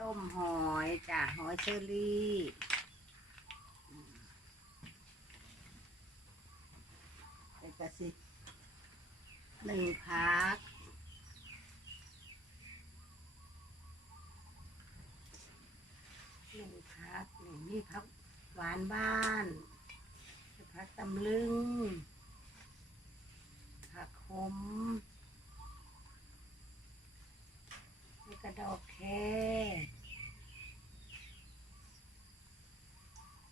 ต้มหอยจ้ะหอยเชอรี่อืมแล้วก็สิหนึ่งพักหนึ่งพักหนึ่งนี่พักหวานบ้านพักตำลึงผักขม แล้วก็ดอกแค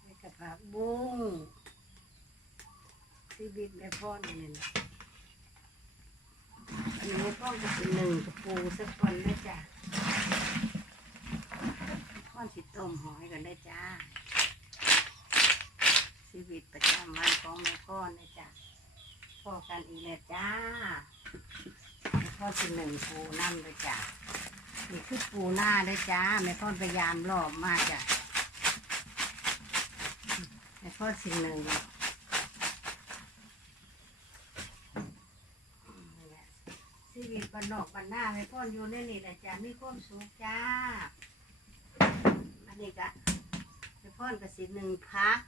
แล้วก็ผักบุ้งที่บิ๊กได้พ่อนี่นะอันนี้พ่อก็เป็นหนึ่งกระปูสักคนนะจ๊ะข้อสิต้มหอยกันได้จ้าชีวิตประจำวันของแม่ก้อนะจ้ะพอกันอีกแล้วจ้าแม่ก้อสิหนึ่งปูน้ำเลยจ้ะ นี่คือปูหน้าเลยจ้าแม่ก้อนพยายามรอบมากจ้ะแม่ก้อนสิหนึ่งชีวิตบ้านนอกบ้านหน้าแม่ก้อนอยู่ในนี่แหละจ้ามีความสุขจ้าอันนี้ก็ไปพ่อนกับสิ่งหนึ่งพัก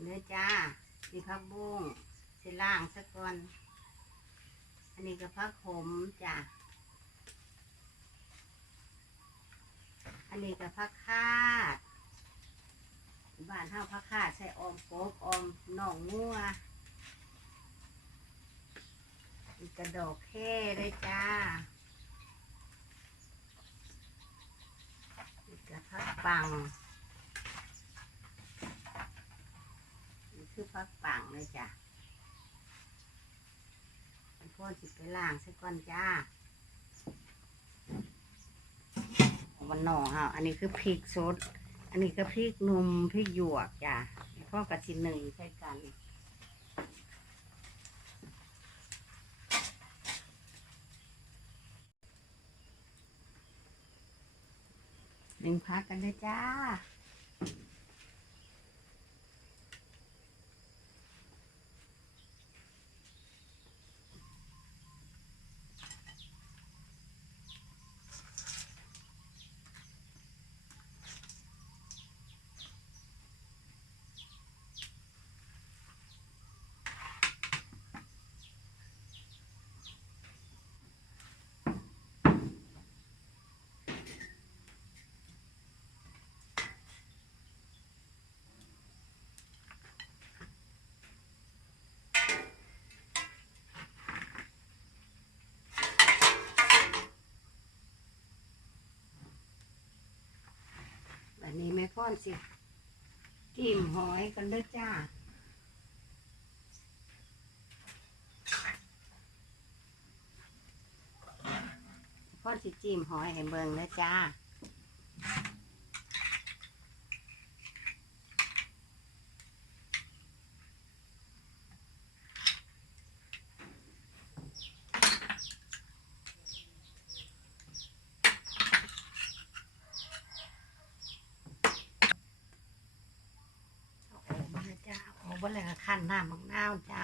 เนื้อจ้ามีพักบุ้งสิล่างสักก่อน อันนี้ก็พักขมจ้ะ อันนี้ก็พักคาด บ้านเฮาพักคาดใส่ออมโกบออมหน่องงัวอีกกระดอกแค่ได้จ้าอีกกระพักปังนี่คือพักปังเลยจ้ะ พ่อสิไปล่างสักก่อนจ้าวันหน่อฮะอันนี้คือพริกสด อันนี้ก็พริกหนุ่มพริกหยวกจ้ะพ่อกระชินหนึ่งใช่กันหนึ่งพักกันเลยจ้า พ่อนสิจิ้มหอยกันเด้อจ้าพ่อนสิจิ้มหอยให้เบิ่งเด้อจ้า เอาออกมาเลยจ้าเอาออกมา เลยก็ขั้นน้ำมังนาวจ้า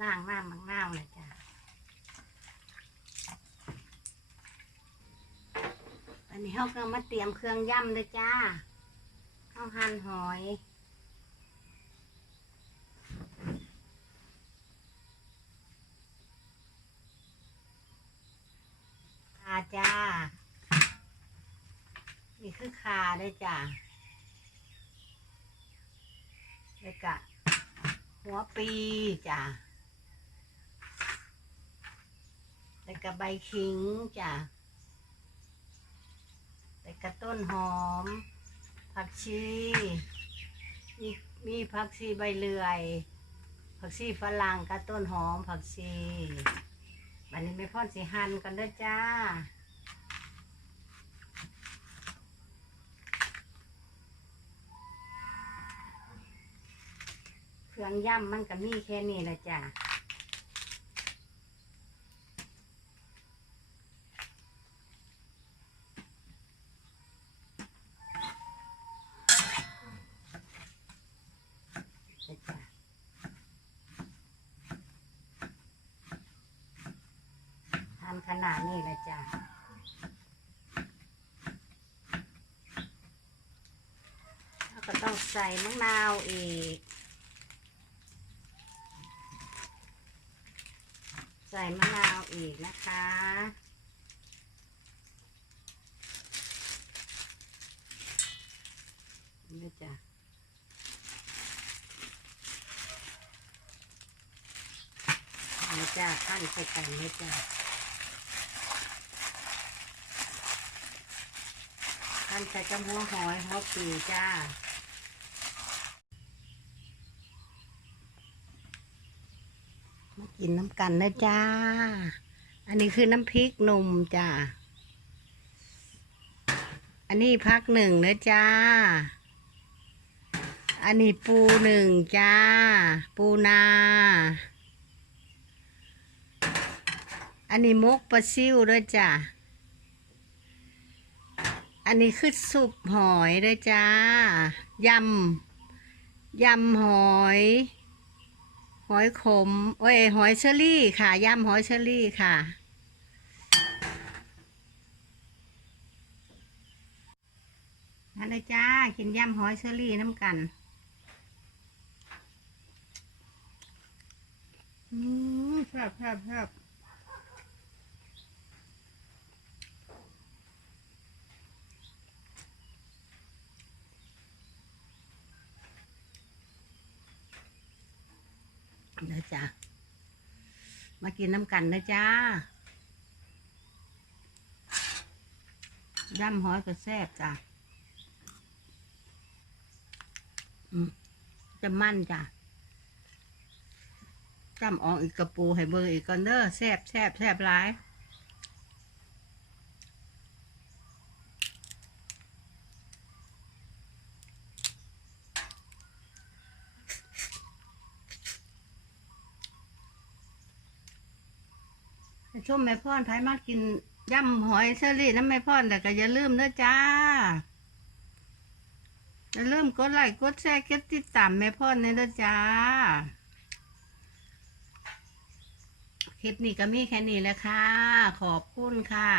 ล่างน้ำมังนาวเลยจ้าอันนี้เขาก็มาเตรียมเครื่องย่ำเลยจ้าข้าวหั่นหอย คาจ้า นี่คือคาด้วยจ้าแล้วก็หัวปีจ้าแล้วก็ใบขิงจ้าแล้วก็ต้นหอม ผักชีมีมีผักชีใบเลื่อย ผักชีฝรั่งกับต้นหอมผักชีวันนี้ไม่พ่อนสีหันกันด้อจ้า เครื่องย่ำมันก็มีแค่นี้และจ้ะทำขนาดนี้และจ้ะก็ต้องใส่มะนาวอีก ใส่มะนาวอีกนะคะ นี่จ้ะนี่จ้ะขั้นใส่กันนี่จ้ะขั้นใส่กระหัวหอยหัวปีจ้า มา กินน้ำกันนะจ้า อันนี้คือน้ำพริกหนุ่มจ้า อันนี้พักหนึ่งนะจ้า อันนี้ปูหนึ่งจ้า ปูนา อันนี้มกปลาซิวด้วยจ้า อันนี้คือสุปหอยด้วยจ้ายำยำหอย หอยขมโอ้ยหอยเชอรี่ค่ะยำหอยเชอรี่ค่ะ นั่นเลยจ้ากินยำหอยเชอรี่น้ำกันอืมแซ่บแซ่บแซ่บ เด้อจ้ามากินน้ำกันนะจ้าย่ำหอยก็แซ่บจ้ะจะมั่นจ้ะจำออกอีกกระปูให้เบอร์อีกก่อนเด้อแซ่บแซ่บแซ่บหลาย ชมแม่พ่อนไผมากินย่ำหอยเชอรี่น้ำแม่พ่อนแต่ก็อย่าลืมเด้อจ้าอย่าลืมกดไลค์กดแชร์กดติดตามแม่พ่อนในเด้อจ้าคลิปนี้ก็มีแค่นี้แหละค่ะ ขอบคุณค่ะ